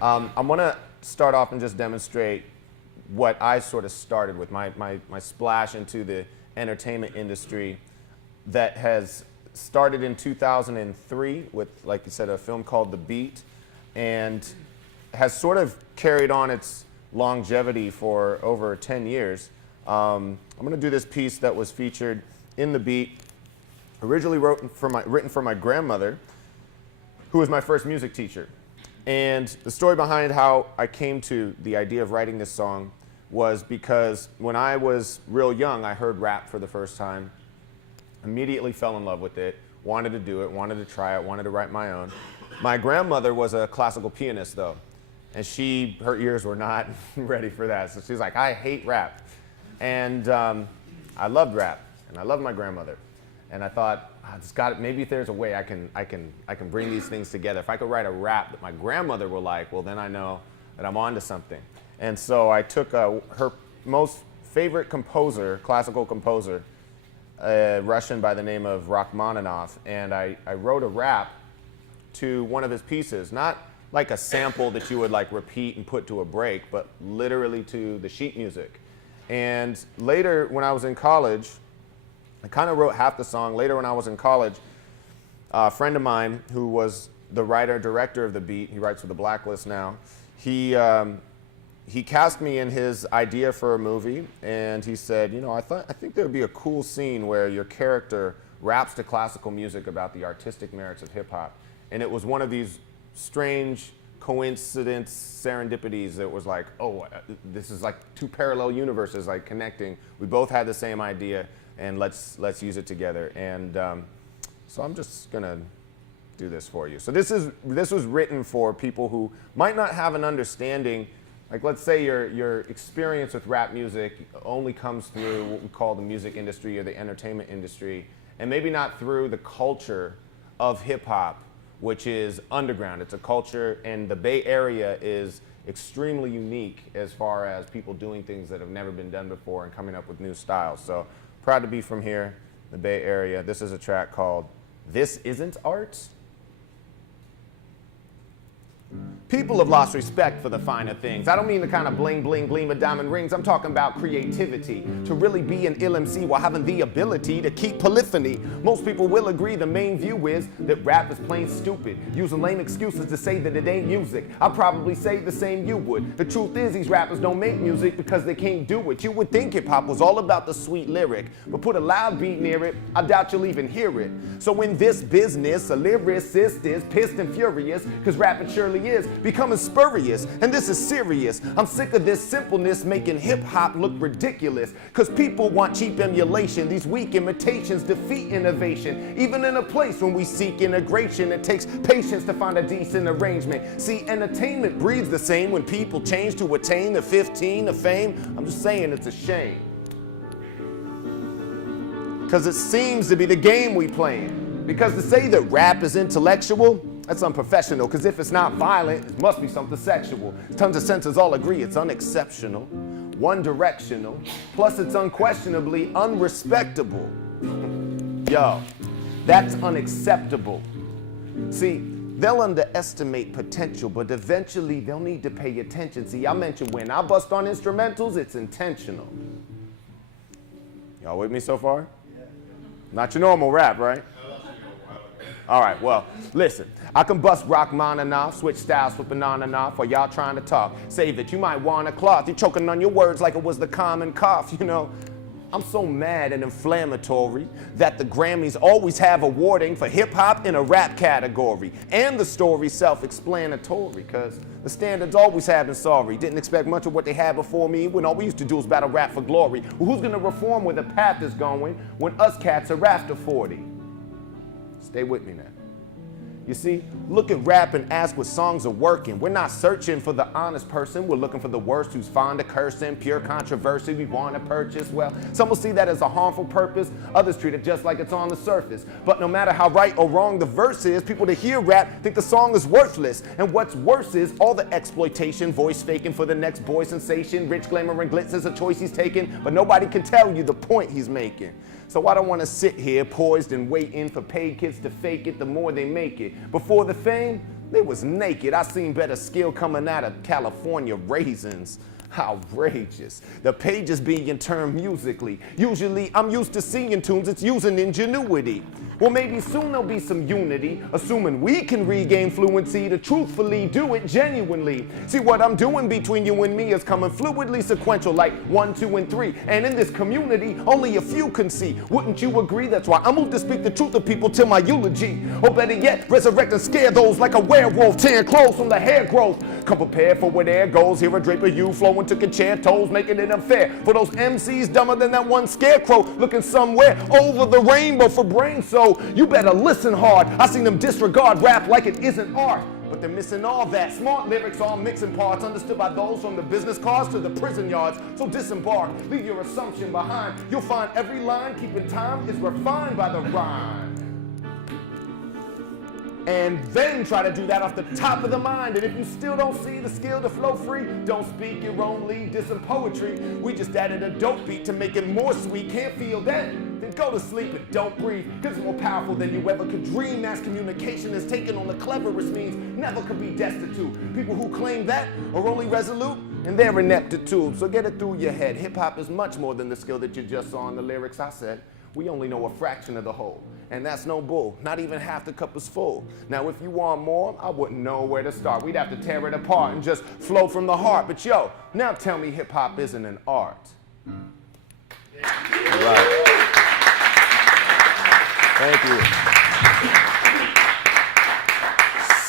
I'm going to start off and just demonstrate what I sort of started with, my splash into the entertainment industry that has started in 2003 with, like you said, a film called The Beat, and has sort of carried on its longevity for over 10 years. I'm going to do this piece that was featured in The Beat, originally written for my grandmother, who was my first music teacher. And the story behind how I came to the idea of writing this song was because when I was real young, I heard rap for the first time, immediately fell in love with it, wanted to do it, wanted to try it, wanted to write my own. My grandmother was a classical pianist though, and her ears were not ready for that. So she's like, I hate rap. And I loved rap, and I loved my grandmother. And I thought, maybe if there's a way I can bring these things together. If I could write a rap that my grandmother will like, well, then I know that I'm onto something. And so I took her most favorite composer, classical composer, a Russian by the name of Rahman, and I wrote a rap to one of his pieces, not like a sample that you would like repeat and put to a break, but literally to the sheet music. And later, when I was in college, I kind of wrote half the song. Later, when I was in college, a friend of mine who was the writer-director of The Beat, he writes for The Blacklist now, he cast me in his idea for a movie, and he said, you know, I think there would be a cool scene where your character raps to classical music about the artistic merits of hip-hop. And it was one of these strange coincidence, serendipities that was like, oh, this is like two parallel universes like connecting. We both had the same idea, and let's use it together. And so I'm just gonna do this for you. So this was written for people who might not have an understanding. Like, let's say your experience with rap music only comes through what we call the music industry or the entertainment industry, and maybe not through the culture of hip hop, which is underground. It's a culture, and the Bay Area is extremely unique as far as people doing things that have never been done before and coming up with new styles. So proud to be from here, the Bay Area. This is a track called This Isn't Art. People have lost respect for the finer things. I don't mean the kind of bling, bling, gleam of diamond rings. I'm talking about creativity. To really be an ill MC while having the ability to keep polyphony. Most people will agree the main view is that rap is plain stupid, using lame excuses to say that it ain't music. I'd probably say the same you would. The truth is these rappers don't make music because they can't do it. You would think hip-hop was all about the sweet lyric, but put a loud beat near it, I doubt you'll even hear it. So in this business, a lyricist is pissed and furious, because rap it surely is becoming spurious, and this is serious. I'm sick of this simpleness making hip-hop look ridiculous, because people want cheap emulation. These weak imitations defeat innovation. Even in a place when we seek integration, it takes patience to find a decent arrangement. See, entertainment breeds the same when people change to attain the 15 of fame. I'm just saying it's a shame, because it seems to be the game we playing. Because to say that rap is intellectual, that's unprofessional, because if it's not violent, it must be something sexual. Tons of senses all agree it's unexceptional, one-directional, plus it's unquestionably unrespectable. Yo, that's unacceptable. See, they'll underestimate potential, but eventually they'll need to pay attention. See, I mentioned when I bust on instrumentals, it's intentional. Y'all with me so far? Not your normal rap, right? All right, well, listen, I can bust Rahman off, switch styles, flip banana off while y'all trying to talk. Say that you might want a cloth. You're choking on your words like it was the common cough, you know. I'm so mad and inflammatory that the Grammys always have awarding for hip-hop in a rap category. And the story's self-explanatory, because the standards always have been sorry. Didn't expect much of what they had before me when all we used to do was battle rap for glory. Well, who's gonna reform where the path is going when us cats are after 40? Stay with me now. You see, look at rap and ask what songs are working. We're not searching for the honest person. We're looking for the worst who's fond of cursing, pure controversy we want to purchase. Well, some will see that as a harmful purpose. Others treat it just like it's on the surface. But no matter how right or wrong the verse is, people that hear rap think the song is worthless. And what's worse is all the exploitation, voice faking for the next boy sensation. Rich glamour and glitz is a choice he's taking, but nobody can tell you the point he's making. So I don't want to sit here poised and waiting for paid kids to fake it the more they make it. Before the fame, They was naked. I seen better skill coming out of California raisins. Outrageous. The pages being turned musically. Usually I'm used to seeing tunes, it's using ingenuity. Well, maybe soon there'll be some unity, assuming we can regain fluency to truthfully do it genuinely. See, what I'm doing between you and me is coming fluidly sequential, like 1, 2, and 3. And in this community, only a few can see. Wouldn't you agree? That's why I moved to speak the truth to people till my eulogy. Or better yet, resurrect and scare those like a werewolf, tearing clothes from the hair growth. Come prepared for where there goes. Here a Draper U flowing to concertos, making it unfair for those MCs dumber than that one scarecrow looking somewhere over the rainbow for brains. So you better listen hard. I seen them disregard rap like it isn't art. But they're missing all that. Smart lyrics, all mixing parts, understood by those from the business cars to the prison yards. So disembark, leave your assumption behind. You'll find every line keeping time is refined by the rhyme. And then try to do that off the top of the mind. And if you still don't see the skill to flow free, don't speak your own lead, dissing poetry. We just added a dope beat to make it more sweet. Can't feel that? Then go to sleep and don't breathe. Cause it's more powerful than you ever could dream. Mass communication is taken on the cleverest means. Never could be destitute. People who claim that are only resolute in their ineptitude. So get it through your head. Hip hop is much more than the skill that you just saw in the lyrics I said. We only know a fraction of the whole. And that's no bull, not even half the cup is full. Now if you want more, I wouldn't know where to start. We'd have to tear it apart and just flow from the heart. But yo, now tell me hip hop isn't an art. Right. Thank you.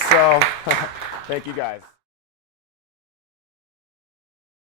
So, thank you guys.